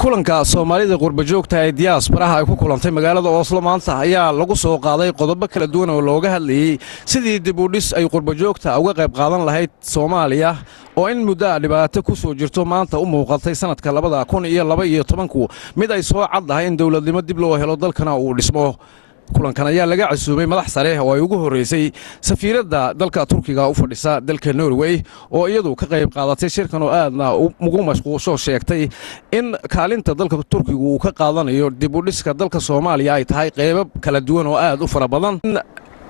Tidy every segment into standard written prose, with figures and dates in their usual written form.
kulanka Soomaalida qurba joogta ee diaspora ay ku kulantay magaalada Oslo maanta ayaa lagu soo qaaday qodobo kala duwan oo looga hadlayay sidii dib u dhis ay qurba joogta uga qayb qaadan lahayd Soomaaliya oo in muddo dhibaato ku soo jirto maanta u muuqatay sanadka 2012 mid ay soo caddahay in dawladnimo dib loo helo dalkana uu dhismo kulankan ayaa laga casuumay madax sare oo ay ugu horeysay safiiradda dalka Turkiga u fadhisa dalka Norway oo iyadu ka qayb qaadatay shirkan oo aadna ugu mashquulsho sheegtay in kaalinta dalka Turkiga uu ka qaadanayo dib u dhiska dalka Soomaaliya ay tahay qayb kala duwan oo aad u fara badan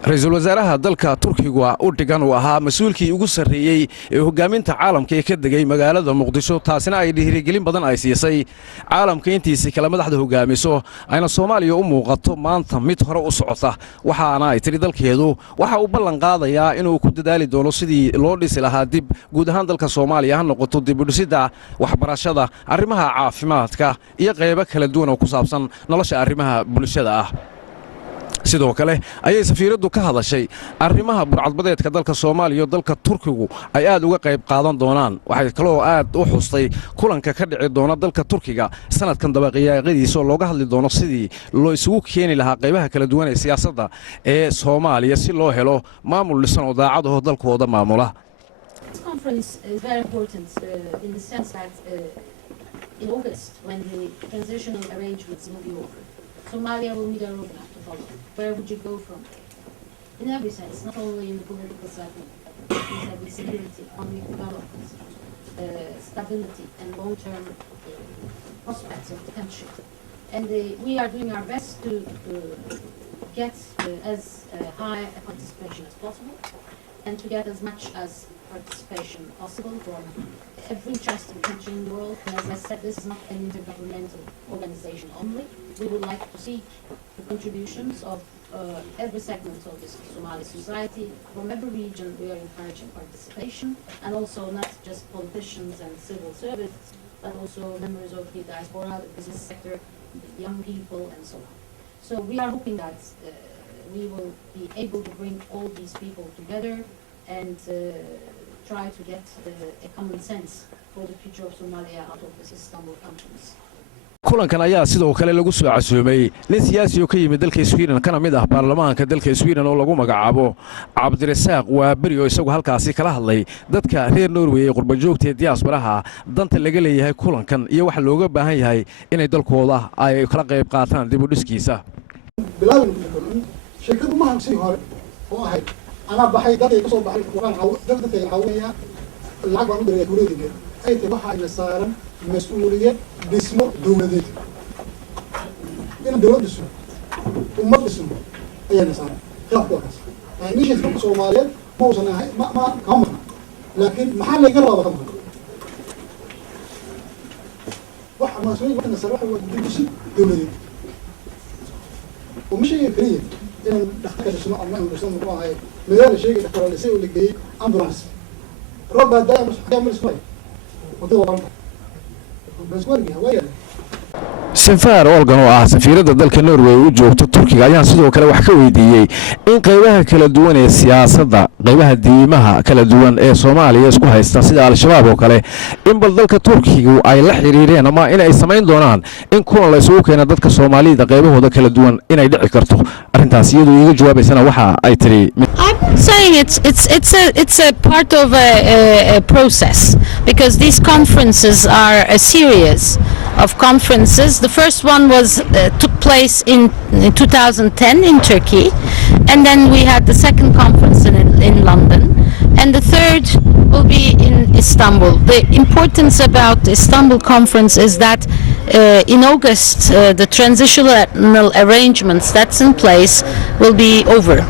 ra'iisul wasaaraha dalka Turkiga u dhigan oo ahaa mas'uulkii ugu sareeyay ee hogaaminta caalamka ee ka degay magaalada Muqdisho taasina ay dhiirigelin badan ay siisay caalamka intiisa kala madaxda hogaamiso ayna Soomaaliya u muuqato maanta mid hore u socota waxaana ay tiri dalkeedu waxa uu ballan qaadayaa inuu ku dadaali doono sidii loo dhisi lahaa dib guud ahaan dalka Soomaaliya ha noqoto dib u dhisida waxbarashada arrimaha caafimaadka iyo qaybo kala duwan oo ku saabsan nolosha arrimaha bulshada ah sidoo kale ayay safiiraddu ka hadashay arrimaha burcadbadeedka dalka Soomaaliya dalka Turkigu ay aad uga qayb qaadan doonaan waxay kaloo aad u xustay kulanka ka dhici doona dalka Turkiga sanadkan dabaqiyaaqadiisa looga hadli doono sidii loo isugu keeni lahaa qaybaha kala duwan ee siyaasadda ee Soomaaliya si loo helo maamul dhisan oo daacad ah dalkooda maamula. This conference is very important in the sense that in August when the transitional arrangements will be over, Somalia will need a roadmap to follow. Where would you go from? In every sense, not only in the political side, but security, economic development, stability, and long-term prospects of the country. And we are doing our best to get as high a participation as possible, and to get as much as participation possible from every interested country in the world. And as I said, this is not an intergovernmental organization only. We would like to see the contributions of every segment of this Somali society. From every region, we are encouraging participation, and also not just politicians and civil servants, but also members of the diaspora, the business sector, the young people, and so on. So we are hoping that we will be able to bring all these people together and try to get a common sense for the future of Somalia out of this Istanbul conference. kulankan ayaa sidoo kale lagu soo casuumay nin siyaasi oo ka yimid dalka Sweden kana mid ah baarlamaanka dalka Sweden oo lagu magacaabo Cabdirasaaq Waabari oo isagu halkaasi kala hadlay dadka reer Norway ee qurba joogta ee diasporaha danta laga leeyahay kulankan iyo waxa looga baahan yahay inay dalkooda ay kala qayb qaataan dib u dhiskiisa bilaawin shirkadu ma hansi hore oo ahay ana baxay dad ay soo baxay waxaan dadka ay caawinaya lacag baan u diray tuuladii ay tahay waxa ay saaran مسؤولية باسمه دولته. إن دولة باسمه وما باسمه أي نصارى. خلاص كويس. يعني نيجي في الصومالية ما وصلنا ما كمرنا. لكن محل يقرب كمرنا. واحد مسؤولية واحد نصارى واحد باسم دولته. ومش هي كريه. إن دخلت السماء الله ورسوله الله هاي. مدار الشيء دخل اللي سوي اللي جاي أمبرانس. ربع دائما مش حيعمل اسمه. ودور Sinfar Olgan oo ah safiiradda dalka Norway u joogto Turkiga ayaa sidoo kale wax ka weydiiyay in qaybaha kala duwan ee siyaasadda qaybaha diimaha kala duwan ee Soomaaliya isku haysta sida al-shabaab oo kale in bal dalka Turkiga ay la xiriireen ama in ay sameyn doonaan in kulan la isugu keeno dadka Soomaalida qaybahooda kala duwan inay dhici karto arrintaas iyadoo iga jawaabaysana waxa ay tiri I'm saying it's a part of a process because these conferences are a series of conferences. The first one took place in 2010 in Turkey, and then we had the second conference in London, and the third will be in Istanbul. The importance about the Istanbul conference is that in August the transitional arrangements that's in place will be over.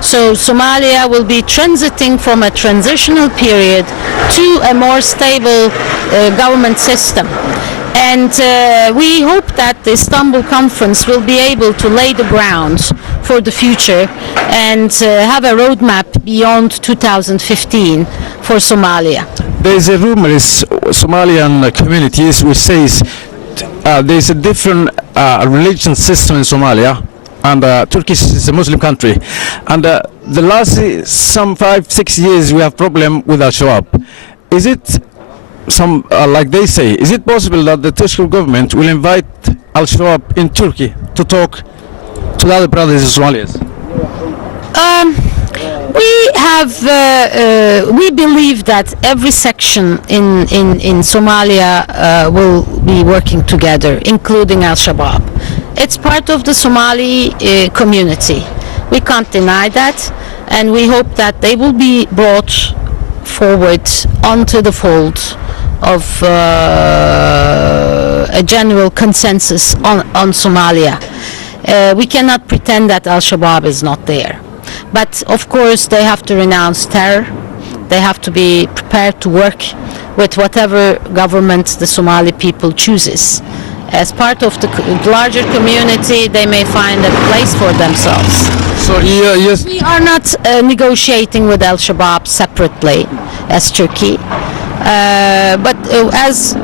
So Somalia will be transiting from a transitional period to a more stable government system. And we hope that the Istanbul conference will be able to lay the grounds for the future and have a roadmap beyond 2015 for Somalia. There is a rumor in Somalian communities which says there is a different religion system in Somalia. And Turkey is a Muslim country, and the last some 5-6 years we have problem with al-Shabaab. Is it some, like they say, is it possible that the Turkish government will invite Al-Shabaab in Turkey to talk to the other brothers in Somalia? We believe that every section in Somalia will be working together, including Al-Shabaab. It's part of the Somali community. We can't deny that, and we hope that they will be brought forward onto the fold of a general consensus on Somalia. We cannot pretend that Al-Shabaab is not there. But of course they have to renounce terror. They have to be prepared to work with whatever government the Somali people chooses. As part of the larger community, they may find a place for themselves. So yes. We are not negotiating with Al-Shabaab separately as Turkey, but as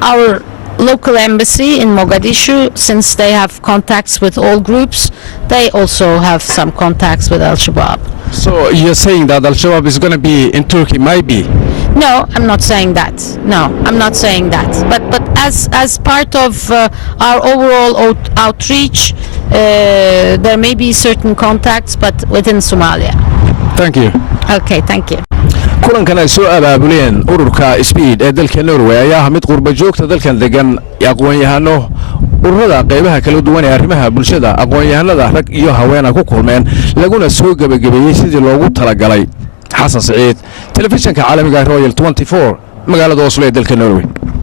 our local embassy in Mogadishu, since they have contacts with all groups, they also have some contacts with Al-Shabaab. So you're saying that Al-Shabaab is going to be in Turkey, maybe? No, I'm not saying that. No, I'm not saying that. But as part of our overall outreach, there may be certain contacts, but within Somalia. Thank you. Okay, thank you. kulankan ay soo abaabuleen ururka Speed ee dalka Norway ayaa mid qurba joogta dalkan degan aqoon-yahano ururada qaybaha kala duwan ee arrimaha bulshada aqoon-yahanada rag iyo haween ku kulmeen laguna soo gabagabeeyay sidii loogu talagalay. Xasan Saciid, telefishinka caalamiga Royal 24 magaalada Oslo ee dalka Norway.